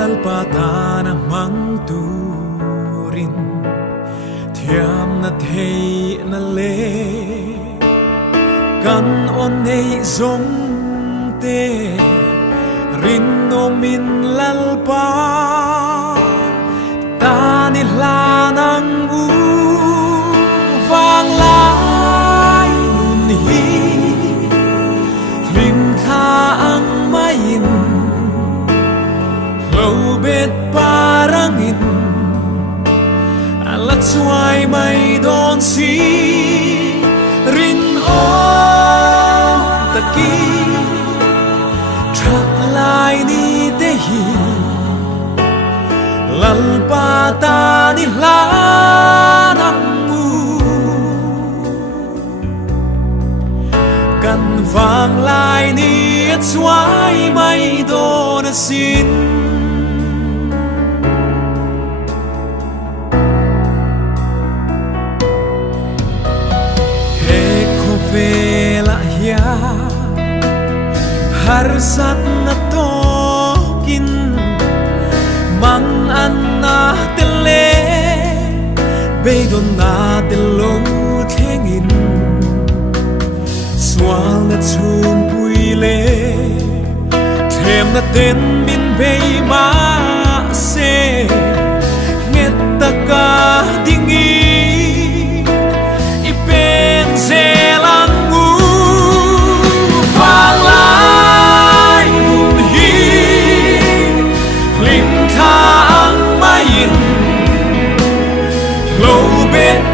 lalpata na mangturin thiam na thei na le kan onei zong te rin no min lalpa ta ni la nang u vang lai nun hi lim tha ang main lâu bet parangin alat suai mai don si rin o taki thak lai ni te hi lalpa ta ni la nang mu kan vang lai ni at suai mai don sin vela ya har sat na tokin mang anna tele beidon na telo thengin swal na chun puile them na ten min bei ma se nget ta ka dingi ipen se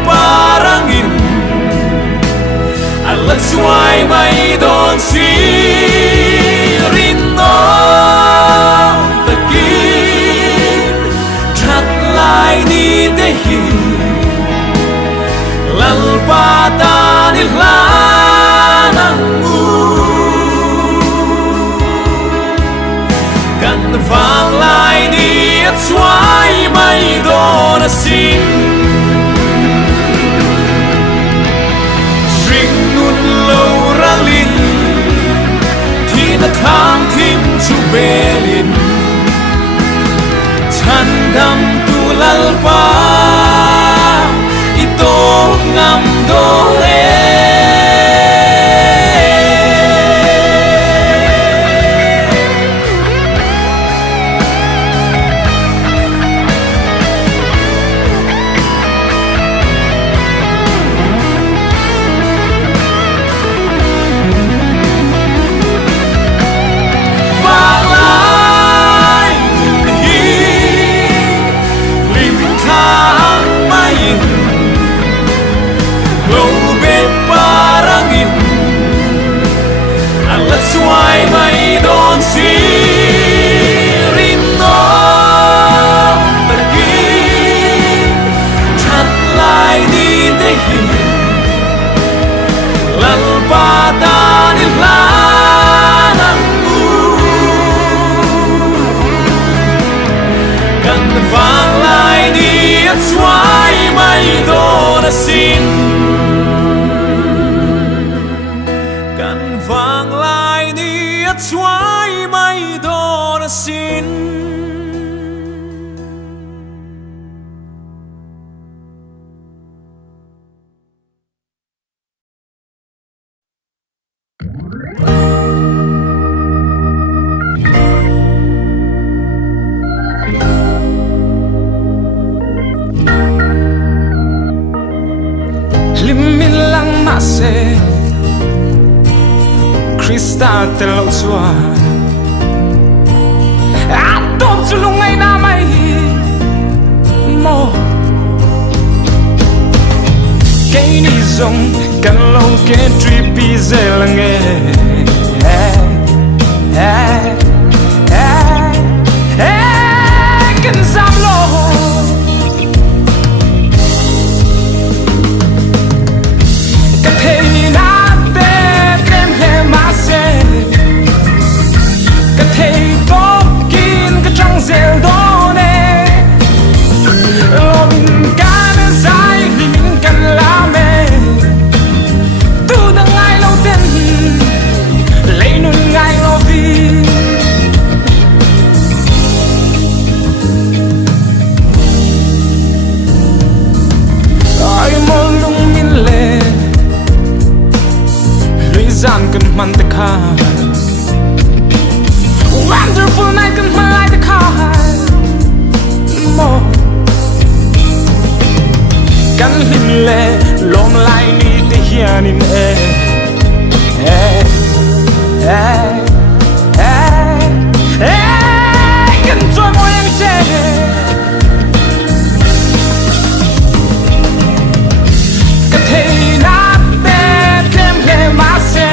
parangin alat suai mai don si rin no takin chat lai ni te hi lalpa ta ni la nang u kan vang lai ni at suai mai don sin na khang thim chu belin chan dam tu lalpa ito ngam do le suai mai don si rin no pergi chat lai ni te hi lalpa ta ni la nang u kan vang lai ni at suai mai don sin kan vang lai ni at suai mai don sin limin lang mase Krista telo sua atom sulungay na may mo kay ni zong kalong ke tripi zelange kan samlo full night can light the car more kan him le lom lai ni te hian in kan trôi môi anh che cái thế na bé kem le ma se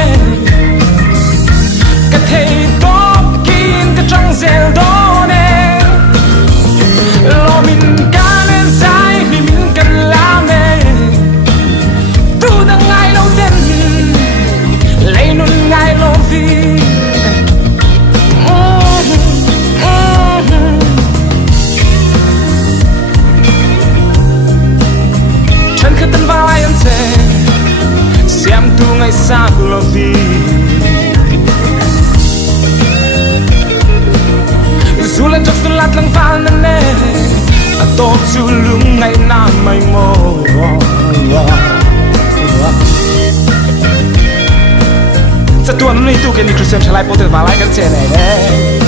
cái thế top kín cái trong rèl đó nè lo mình cả nên sai vì mình cần làm nè tu đang ngày lâu tên lấy luôn ngày lâu vì chân khơi tân vai anh sẽ xem tu ngày xa lo vì dù lên trong xuân lát lăng vàng nè nè tốt dù lung ngày nào mây mơ sẽ tuần này tu cái này cứ xem trở lại bộ tiền vào lại cái chuyện này đấy